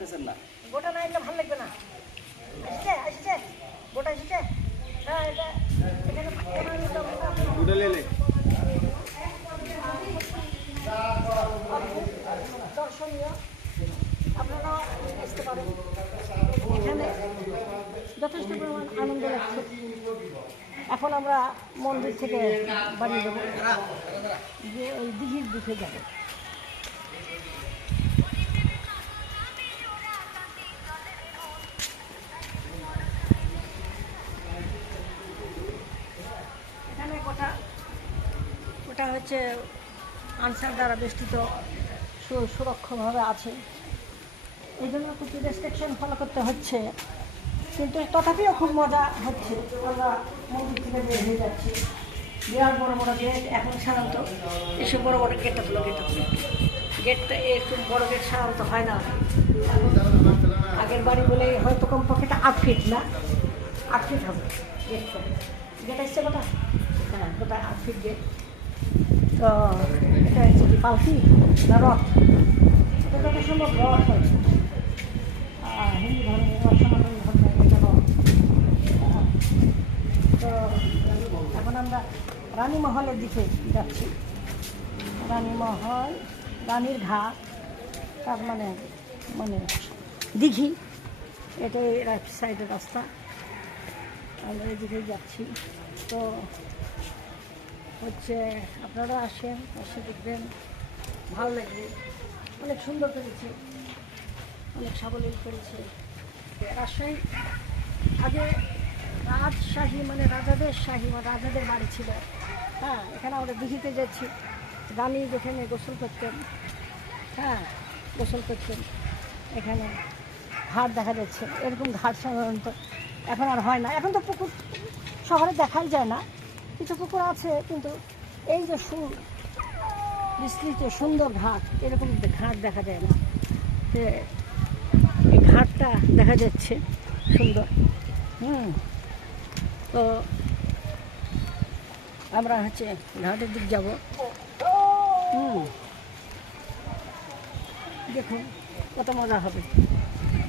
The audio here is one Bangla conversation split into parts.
আনতেছেন না? গোটা না এলে ভালো লাগবে না। আসছে আসছে গোটা আসছে। হ্যাঁ এটা এখানে দুটো লেলে দর্শনীয়, আপনারা আসতে পারেন। এখানে যথেষ্ট পরিমাণ আনন্দ লাগছে। এখন আমরা মন্দির থেকে বাড়ি যাবো, যে ওই দিঘির দিকে যাবো। এখানে ওটা হচ্ছে আনসার দ্বারা বেষ্টিত, সুরক্ষাভাবে আছে। এই জন্য কিছু রেস্ট্রিকশন ফলো করতে হচ্ছে, কিন্তু তথাপিও খুব মজা হচ্ছে। আমরা মন্দির থেকে বের হয়ে যাচ্ছি, বিরাট বড় বড় গেট। এখন সাধারণত এসব বড় বড় গেটটা তুলো গেটটা একটু বড় গেট সাধারণত হয় না। আগের বাড়ি বলে হয়তো কমপক্ষে 8 ফিট না, 8 ফিট হবে গেটটা। গেট আসছে গোটা, হ্যাঁ গোটা 8 ফিট গেট। তো এটা হচ্ছে কি পালকি না রথ? এটা যত সম্ভব রথ হয়েছে। হিন্দু ধর্মে সনাতন ধর্মে এটা রথ। তো এখন আমরা রানীমহলের দিকে যাচ্ছি। রানীমহল, রানীর ঘাট, তার মানে দিঘি, এটাই সাইডের রাস্তা। আমরা এই দিকেই যাচ্ছি। তো হচ্ছে আপনারা আসেন, এসে দেখবেন, ভালো লাগবে। অনেক সুন্দর করেছে, অনেক সাবলীল করেছে। রাজশাহী আগে রাজশাহী মানে রাজাদের শাহী, মানে রাজাদের বাড়ি ছিল। হ্যাঁ, এখানে আমরা দিঘিতে যাচ্ছি। রানী যেখানে গোসল করতেন, হ্যাঁ গোসল করতেন। এখানে ঘাট দেখা যাচ্ছে। এরকম ঘাট সাধারণত এখন আর হয় না। এখন তো পুকুর শহরে দেখাই যায় না, কিছু পুকুর আছে, কিন্তু এই যে বিস্তৃত সুন্দর ঘাট, এরকম ঘাট দেখা যায় না। এই ঘাটটা দেখা যাচ্ছে সুন্দর। তো আমরা হচ্ছে ঘাটের দিক যাব। দেখুন কত মজা হবে।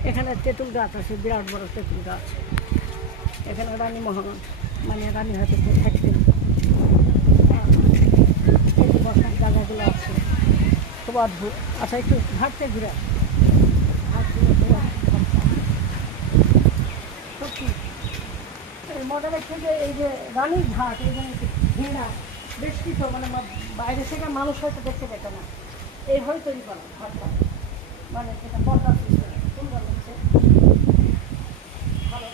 এখানে তেঁতুল গাছ আছে, বিরাট বড় তেঁতুল গাছ। এখানে রানী মানে রানী হয়তো থাকতেন। বসার জায়গাগুলো আছে, খুব অদ্ভুত। আচ্ছা একটু ঘাটতে ঘুরে সত্যি মজা লাগছে যে এই যে রানীর ঘাট, এখানে ঘেরা বেষ্টিত, মানে বাইরে থেকে মানুষ হয়তো দেখতে পেত না। এইভাবে তৈরি করা ঘাটটা, মানে এটা পর্দা সিস্টেম, সুন্দর লাগছে, ভালো।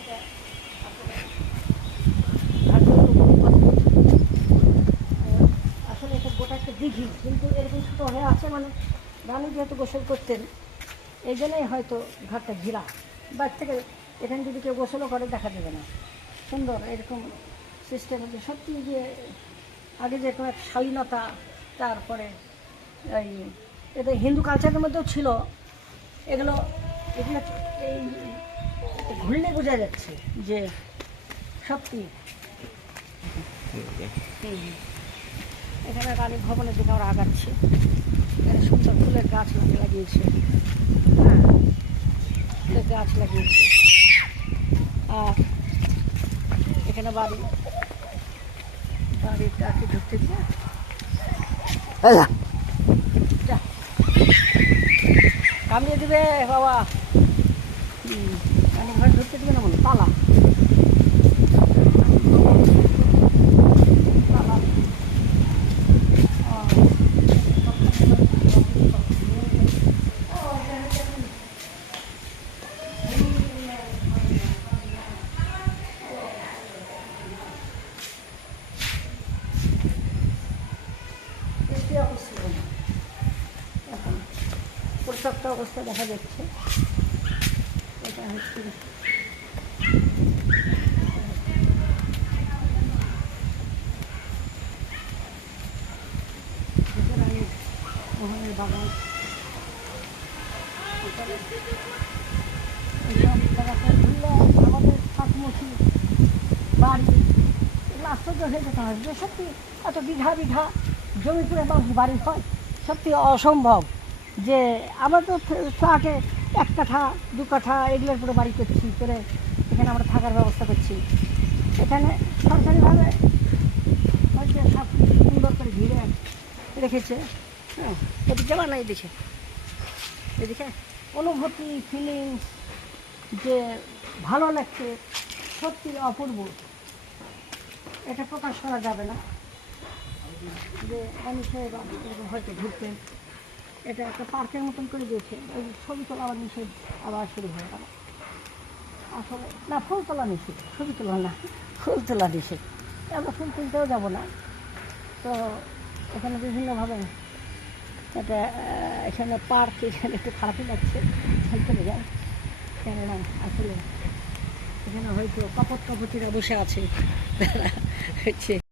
এটা আসলে এটা গোটা একটা দিঘি, কিন্তু এরকম ছোটো হয়ে আছে। মানে রানী যেহেতু গোসল করতেন, এই জন্যই হয়তো ঘাটটা ঘেরা। বাইরে থেকে এখানে যদি কেউ গোসলও করে দেখা দেবে না। সুন্দর এরকম সিস্টেম আছে। সত্যি যে আগে যেরকম এক শালীনতা, তারপরে এই এটা হিন্দু কালচারের মধ্যেও ছিল। এগুলো এই ঘুরলে বোঝা যাচ্ছে যে সত্যি। এখানে রানী ভবনের দিকে আমরা আগাচ্ছি। এখানে সুন্দর ফুলের গাছ লাগিয়েছে, হ্যাঁ ফুলের গাছ লাগিয়েছে। আর এখানে বাড়িটা কি ঢুকতে দিয়ে কামড়িয়ে দিবে বাবা। রানী ঘর ঢুকতে দিবে না, মনে তালা। পরিত্যক্ত অবস্থা দেখা যাচ্ছে। এটা হচ্ছে মোহনের বাগান। আমাদের পাশমুখী বাড়ি, এগুলো আশ্চর্য হয়ে যেতে হয় যে সত্যি এত বিঘা বিঘা জমি পুরে মানুষ বাড়ি হয়। সত্যি অসম্ভব। যে আমরা তো ফ্ল্যাটে 1 কাঠা 2 কাঠা এগুলোর পুরো বাড়ি করছি, করে এখানে আমরা থাকার ব্যবস্থা করছি। এখানে সরকারিভাবে হচ্ছে সব কিছু সুন্দর করে ঘিরে রেখেছে। হ্যাঁ, এদিকে যাবা না, এদিকে এদিকে অনুভূতি, ফিলিংস যে ভালো লাগছে, সত্যি অপূর্ব। এটা প্রকাশ করা যাবে না যে মানুষের হয়তো ঘুরতেন। এটা একটা পার্কের মতন করে দিয়েছে, ওই ছবি তোলা আবার নিষেধ, আবার শুরু হয়ে গেল। আসলে না, ফুল তোলা নিষেধ, ছবি তোলা না, ফুল তোলা নিষেধ। আমরা ফুল তুলতেও যাবো না। তো এখানে বিভিন্নভাবে এটা এখানে পার্ক, এখানে একটু খারাপই লাগছে, চলে যায়। কেননা আসলে এখানে হয়তো কপট কপটিরা বসে আছে, হচ্ছে